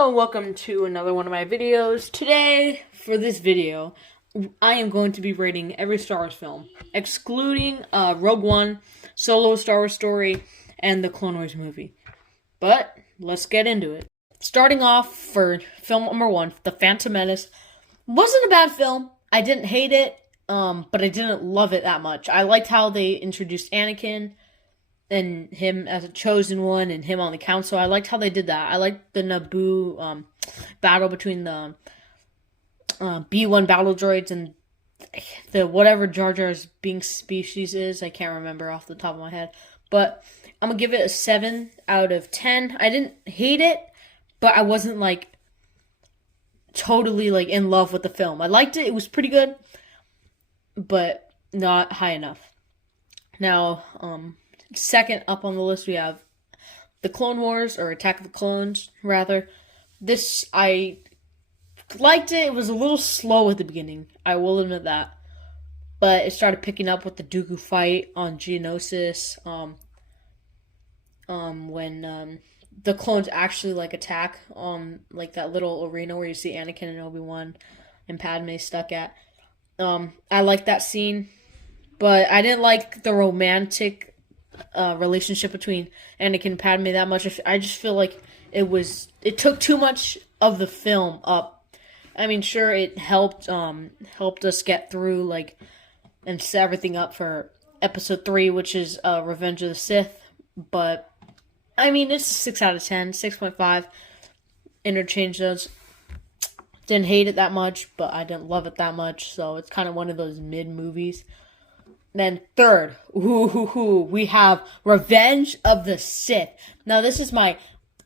Hello, welcome to another one of my videos. Today, for this video, I am going to be rating every Star Wars film, excluding Rogue One, Solo Star Wars Story, and the Clone Wars movie. But, let's get into it. Starting off for film number 1, The Phantom Menace. Wasn't a bad film. I didn't hate it, but I didn't love it that much. I liked how they introduced Anakin and him as a chosen one and him on the council. I liked how they did that. I liked the Naboo battle between the B-1 battle droids and the whatever Jar Jar's being species is. I can't remember off the top of my head. But I'm going to give it a 7 out of 10. I didn't hate it, but I wasn't totally in love with the film. I liked it. It was pretty good, but not high enough. Now, second up on the list, we have The Clone Wars, or Attack of the Clones, rather. This, I liked it. It was a little slow at the beginning. I will admit that. But it started picking up with the Dooku fight on Geonosis. When the clones actually, attack on, that little arena where you see Anakin and Obi-Wan and Padme stuck at. I liked that scene. But I didn't like the romantic relationship between Anakin and Padme that much. I just feel like it took too much of the film up. I mean, sure, it helped us get through and set everything up for episode 3, which is Revenge of the Sith. But I mean, it's a 6 out of 10, 6.5. Interchange those. Didn't hate it that much, but I didn't love it that much. So it's kind of one of those mid movies. Then third, we have Revenge of the Sith. Now, this is my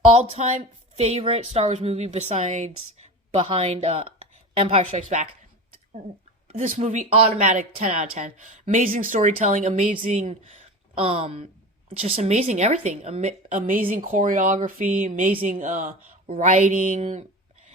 all-time favorite Star Wars movie behind Empire Strikes Back. This movie, automatic 10 out of 10. Amazing storytelling, amazing, just amazing everything. Amazing choreography, amazing writing.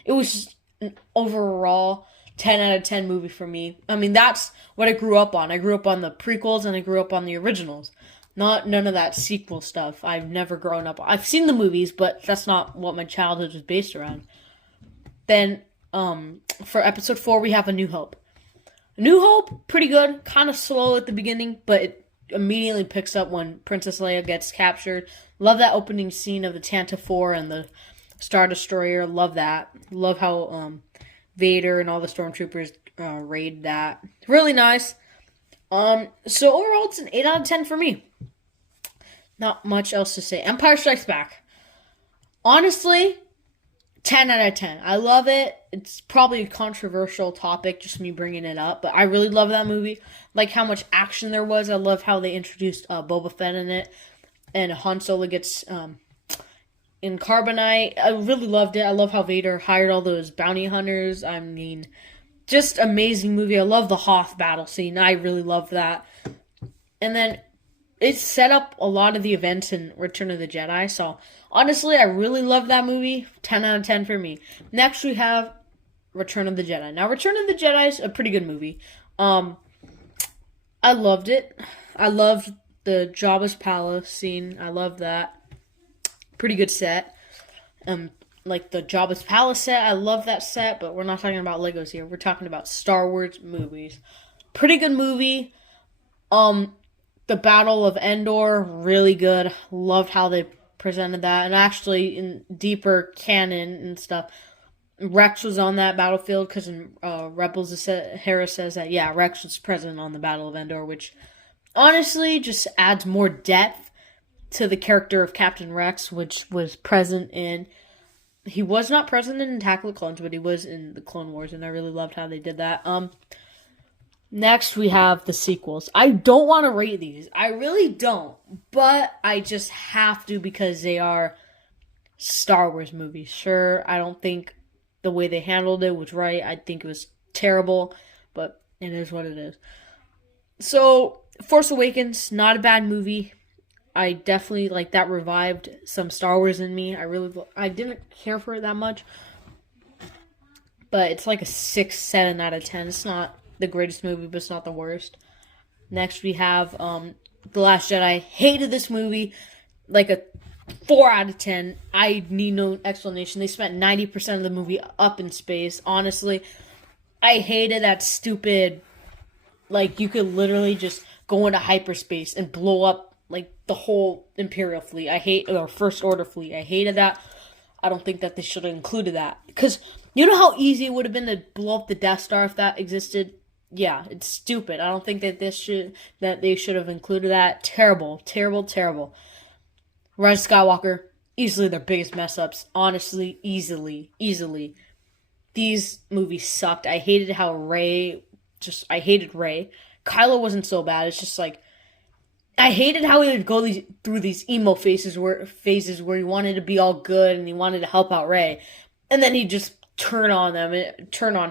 It was just an overall 10 out of 10 movie for me. I mean, that's what I grew up on. I grew up on the prequels and I grew up on the originals. None of that sequel stuff. I've never grown up. I've seen the movies, but that's not what my childhood was based around. Then, for episode 4, we have A New Hope. A New Hope, pretty good. Kind of slow at the beginning, but it immediately picks up when Princess Leia gets captured. Love that opening scene of the Tantive 4 and the Star Destroyer. Love that. Love how, Vader and all the stormtroopers raid that. Really nice. So overall, it's an 8 out of 10 for me. Not much else to say. Empire Strikes Back. Honestly, 10 out of 10. I love it. It's probably a controversial topic, just me bringing it up, but I really love that movie. Like how much action there was. I love how they introduced Boba Fett in it, and Han Solo gets in Carbonite. I really loved it. I love how Vader hired all those bounty hunters. I mean, just amazing movie. I love the Hoth battle scene. I really love that. And then it set up a lot of the events in Return of the Jedi. So honestly, I really love that movie. 10 out of 10 for me. Next, we have Return of the Jedi. Now, Return of the Jedi is a pretty good movie. I loved it. I loved the Jabba's palace scene. I love that. Pretty good set. Like the Jabba's palace set. I love that set, but we're not talking about Legos here. We're talking about Star Wars movies. Pretty good movie. The Battle of Endor, really good. Loved how they presented that. And actually, in deeper canon and stuff, Rex was on that battlefield, because in Rebels, Hera says that, yeah, Rex was present on the Battle of Endor, which honestly just adds more depth to the character of Captain Rex, which was present in... He was not present in Attack of the Clones, but he was in the Clone Wars, and I really loved how they did that. Next, we have the sequels. I don't want to rate these. I really don't. But I just have to, because they are Star Wars movies. Sure, I don't think the way they handled it was right. I think it was terrible, but it is what it is. So, Force Awakens, not a bad movie. I definitely, that revived some Star Wars in me. I didn't care for it that much. But it's like a 6, 7 out of 10. It's not the greatest movie, but it's not the worst. Next, we have The Last Jedi. Hated this movie. Like a 4 out of 10. I need no explanation. They spent 90% of the movie up in space. Honestly, I hated that stupid, like, you could literally just go into hyperspace and blow up, like, the whole Imperial fleet. Or First Order fleet. I hated that. I don't think that they should have included that. Because you know how easy it would have been to blow up the Death Star if that existed? Yeah, it's stupid. I don't think that they should have included that. Terrible, terrible, terrible. Rise of Skywalker, easily their biggest mess ups. Honestly, easily. These movies sucked. I hated I hated Rey. Kylo wasn't so bad. It's just like, I hated how he would go through these emo phases where he wanted to be all good and he wanted to help out Rey, and then he'd just turn on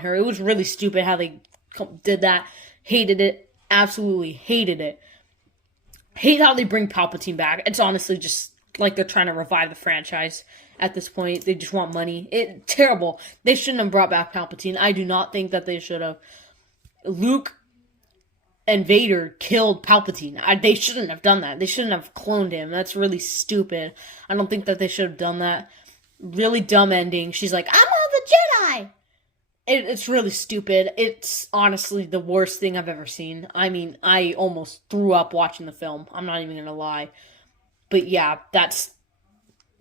her. It was really stupid how they did that. Hated it. Absolutely hated it. Hate how they bring Palpatine back. It's honestly just like they're trying to revive the franchise at this point. They just want money. Terrible. They shouldn't have brought back Palpatine. I do not think that they should have. Luke and Vader killed Palpatine. They shouldn't have done that. They shouldn't have cloned him. That's really stupid. I don't think that they should have done that. Really dumb ending. She's like, I'm all the Jedi! It's really stupid. It's honestly the worst thing I've ever seen. I mean, I almost threw up watching the film. I'm not even gonna lie. But yeah, that's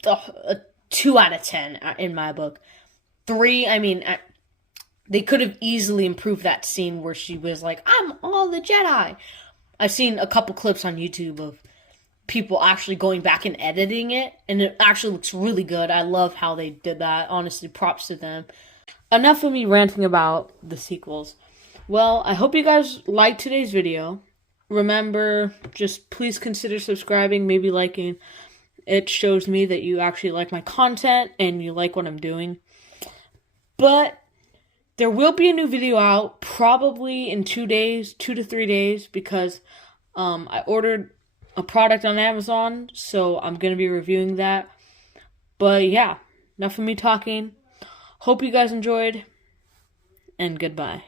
a 2 out of 10 in my book. 3, I mean, they could have easily improved that scene where she was like, I'm all the Jedi. I've seen a couple clips on YouTube of people actually going back and editing it, and it actually looks really good. I love how they did that. Honestly, props to them. Enough of me ranting about the sequels. Well, I hope you guys liked today's video. Remember, just please consider subscribing, maybe liking. It shows me that you actually like my content and you like what I'm doing. But there will be a new video out probably in 2 to 3 days, because I ordered a product on Amazon, so I'm going to be reviewing that. But yeah, enough of me talking. Hope you guys enjoyed, and goodbye.